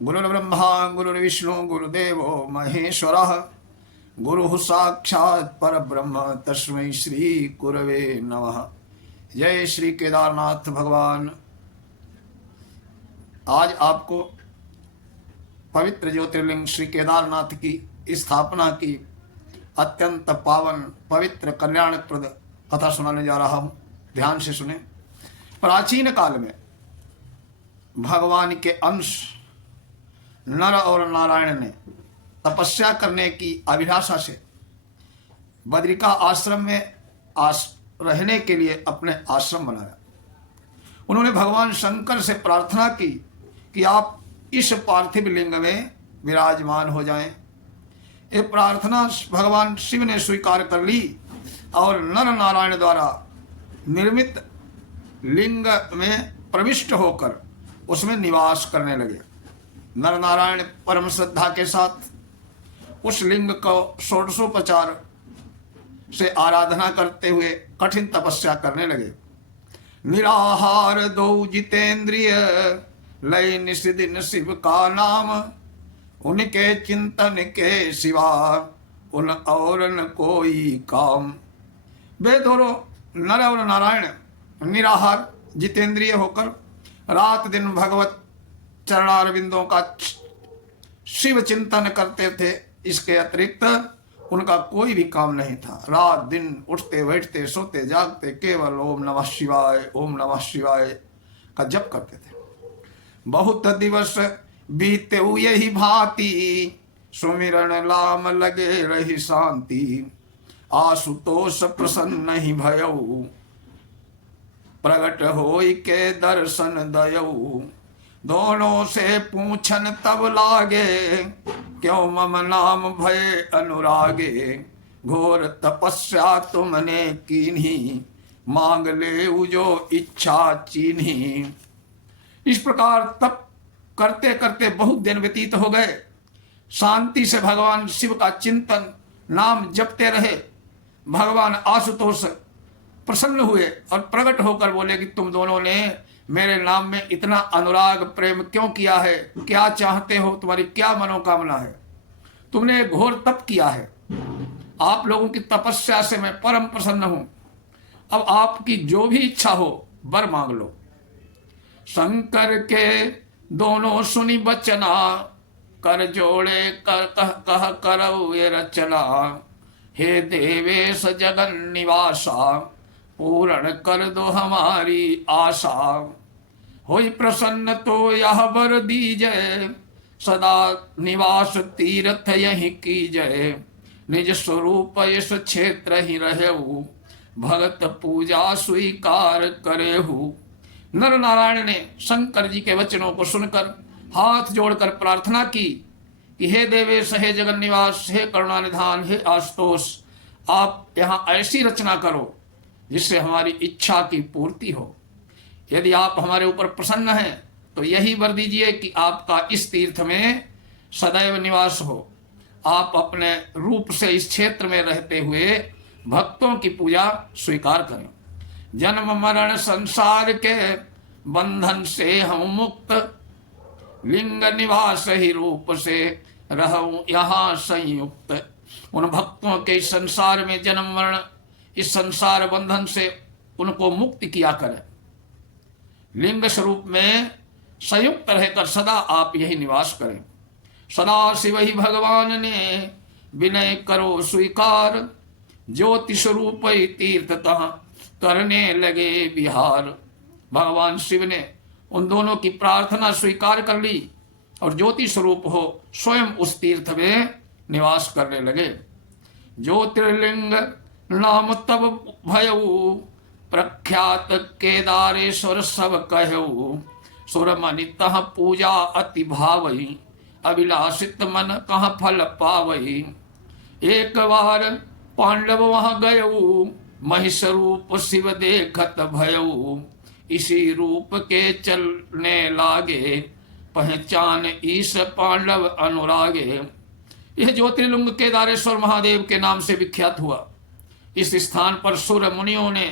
गुरुर्ब्रह्मा गुरुर्विष्णु गुरुदेवो महेश्वरः गुरुः साक्षात् परब्रह्म तस्मै श्री गुरवे नमः। जय श्री केदारनाथ भगवान। आज आपको पवित्र ज्योतिर्लिंग श्री केदारनाथ की स्थापना की अत्यंत पावन पवित्र कल्याणप्रद कथा सुनाने जा रहा हूँ। ध्यान से सुने। प्राचीन काल में भगवान के अंश नर और नारायण ने तपस्या करने की अभिलाषा से बद्रिका आश्रम में रहने के लिए अपने आश्रम बनाया। उन्होंने भगवान शंकर से प्रार्थना की कि आप इस पार्थिव लिंग में विराजमान हो जाएं। ये प्रार्थना भगवान शिव ने स्वीकार कर ली और नर नारायण द्वारा निर्मित लिंग में प्रविष्ट होकर उसमें निवास करने लगे। नर नारायण परम श्रद्धा के साथ उस लिंग को षोडशोपचार से आराधना करते हुए कठिन तपस्या करने लगे। निराहार दो जितेंद्रिय लय निषिदिन शिव का नाम, उनके चिंतन के सिवा उन और न कोई काम। वे दोनों नर और नारायण निराहार जितेंद्रिय होकर रात दिन भगवत चरणारविंदों का शिव चिंतन करते थे। इसके अतिरिक्त उनका कोई भी काम नहीं था। रात दिन उठते बैठते सोते जागते केवल ओम नमः शिवाय ओम नमः शिवाय का जप करते थे। बहुत दिवस बीते हुए ही भांति सुमिरन लाम लगे रही शांति, आशुतोष प्रसन्न ही भयऊ प्रगट होई के दर्शन दयऊ। दोनों से पूछन तब लागे, क्यों मम नाम भय अनुरागे। घोर तपस्या तुमने कीन्ही, मांग ले जो इच्छा चीन्ही। इस प्रकार तप करते करते बहुत दिन व्यतीत हो गए। शांति से भगवान शिव का चिंतन नाम जपते रहे। भगवान आशुतोष प्रसन्न हुए और प्रकट होकर बोले कि तुम दोनों ने मेरे नाम में इतना अनुराग प्रेम क्यों किया है? क्या चाहते हो? तुम्हारी क्या मनोकामना है? तुमने घोर तप किया है। आप लोगों की तपस्या से मैं परम प्रसन्न हूं। अब आपकी जो भी इच्छा हो वर मांग लो। शंकर के दोनों सुनी बचना, कर जोड़े कर कह करौ ये रचना। हे देवेश जगन निवासा, पूर्ण कर दो हमारी आशा। होई प्रसन्न तो यह वर दीजय, सदा निवास तीर्थ यहीं कीजय। निज स्वरूप इस क्षेत्र ही रहेहु, भगत पूजा स्वीकार करेहु। नर नारायण ने शंकर जी के वचनों को सुनकर हाथ जोड़कर प्रार्थना की कि हे देवेश, हे जगन निवास, हे करुणानिधान, हे आशुतोष, आप यहाँ ऐसी रचना करो जिससे हमारी इच्छा की पूर्ति हो। यदि आप हमारे ऊपर प्रसन्न हैं तो यही वर दीजिए कि आपका इस तीर्थ में सदैव निवास हो। आप अपने रूप से इस क्षेत्र में रहते हुए भक्तों की पूजा स्वीकार करें। जन्म मरण संसार के बंधन से हम मुक्त, लिंग निवास ही रूप से रहूं यहाँ संयुक्त। उन भक्तों के संसार में जन्म मरण इस संसार बंधन से उनको मुक्ति किया करें। लिंग स्वरूप में संयुक्त रहकर सदा आप यही निवास करें। सदा शिव ही भगवान ने विनय करो स्वीकार, ज्योति स्वरूप ही तीर्थ तहाँ करने लगे विहार। भगवान शिव ने उन दोनों की प्रार्थना स्वीकार कर ली और ज्योति स्वरूप हो स्वयं उस तीर्थ में निवास करने लगे। ज्योतिर्लिंग नाम तब भयऊ, प्रख्यात केदारेश्वर सब कहऊ। सुर मनि तह पूजा अति भावई, अभिलाषित मन कहाँ फल पावई। एक बार पांडव वहाँ गयऊ, महिष रूप शिव देखत भयऊ। इसी रूप के चलने लागे, पहचान ईश पांडव अनुरागे। यह ज्योतिर्लिंग केदारेश्वर महादेव के नाम से विख्यात हुआ। इस स्थान पर सुर मुनियों ने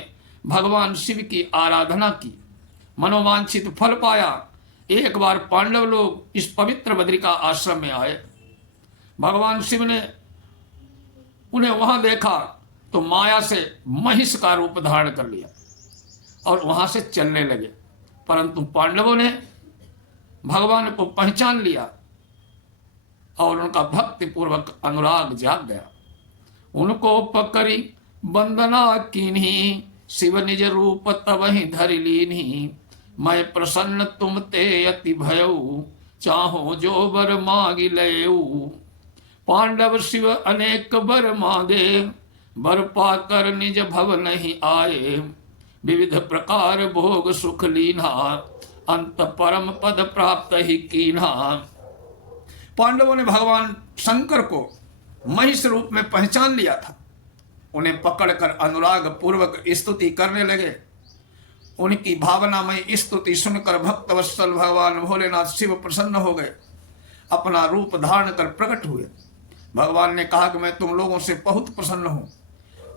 भगवान शिव की आराधना की, मनोवांछित फल पाया। एक बार पांडव लोग इस पवित्र बद्रिका आश्रम में आए। भगवान शिव ने उन्हें वहां देखा तो माया से महिष का रूप धारण कर लिया और वहां से चलने लगे, परंतु पांडवों ने भगवान को पहचान लिया और उनका भक्ति पूर्वक अनुराग जाग गया। उनको पकड़ी वंदना कीन्ही, शिव निज रूप तवहि धरि लीन्ही। मैं प्रसन्न तुम ते अति भयऊ, चाहो जो बर मांगी लयऊ। पांडव शिव अनेक बर मांगे, बर पाकर निज भव नहीं आए। विविध प्रकार भोग सुख लीन्हा, अंत परम पद प्राप्त ही कीन्हा। पांडवों ने भगवान शंकर को महिष रूप में पहचान लिया था। उन्हें पकड़कर अनुराग पूर्वक स्तुति करने लगे। उनकी भावनामय स्तुति सुनकर भक्तवत्सल भगवान भोलेनाथ शिव प्रसन्न हो गए, अपना रूप धारण कर प्रकट हुए। भगवान ने कहा कि मैं तुम लोगों से बहुत प्रसन्न हूं,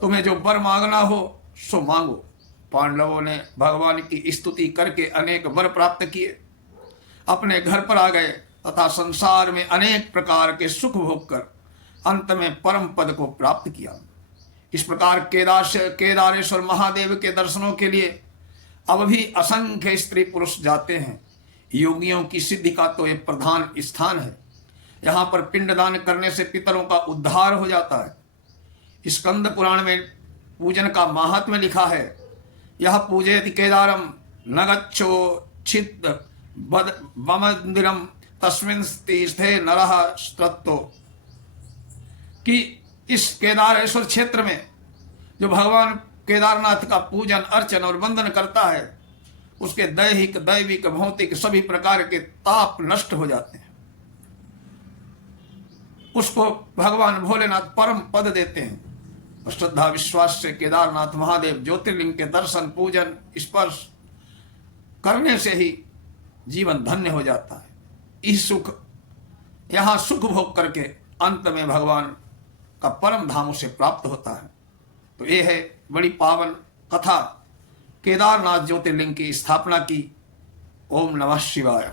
तुम्हें जो वर मांगना हो सो मांगो। पांडवों ने भगवान की स्तुति करके अनेक वर प्राप्त किए, अपने घर पर आ गए तथा संसार में अनेक प्रकार के सुख भोग कर अंत में परम पद को प्राप्त किया। इस प्रकार केदारेश्वर महादेव के दर्शनों के लिए अब भी असंख्य स्त्री पुरुष जाते हैं। योगियों की सिद्धि का तो एक प्रधान स्थान है। यहाँ पर पिंडदान करने से पितरों का उद्धार हो जाता है। स्कंद पुराण में पूजन का महात्म्य लिखा है। यह पूजेति केदारम न गच्छो छिद वमंदिरम तस्मिन् तीर्थे नरः स्ततो, कि इस केदारेश्वर क्षेत्र में जो भगवान केदारनाथ का पूजन अर्चन और वंदन करता है, उसके दैहिक दैविक भौतिक सभी प्रकार के ताप नष्ट हो जाते हैं। उसको भगवान भोलेनाथ परम पद देते हैं। और श्रद्धा विश्वास से केदारनाथ महादेव ज्योतिर्लिंग के दर्शन पूजन स्पर्श करने से ही जीवन धन्य हो जाता है। इस सुख यहाँ सुख भोग करके अंत में भगवान का परम धाम से प्राप्त होता है। तो ये है बड़ी पावन कथा केदारनाथ ज्योतिर्लिंग की स्थापना की। ओम नमः शिवाय।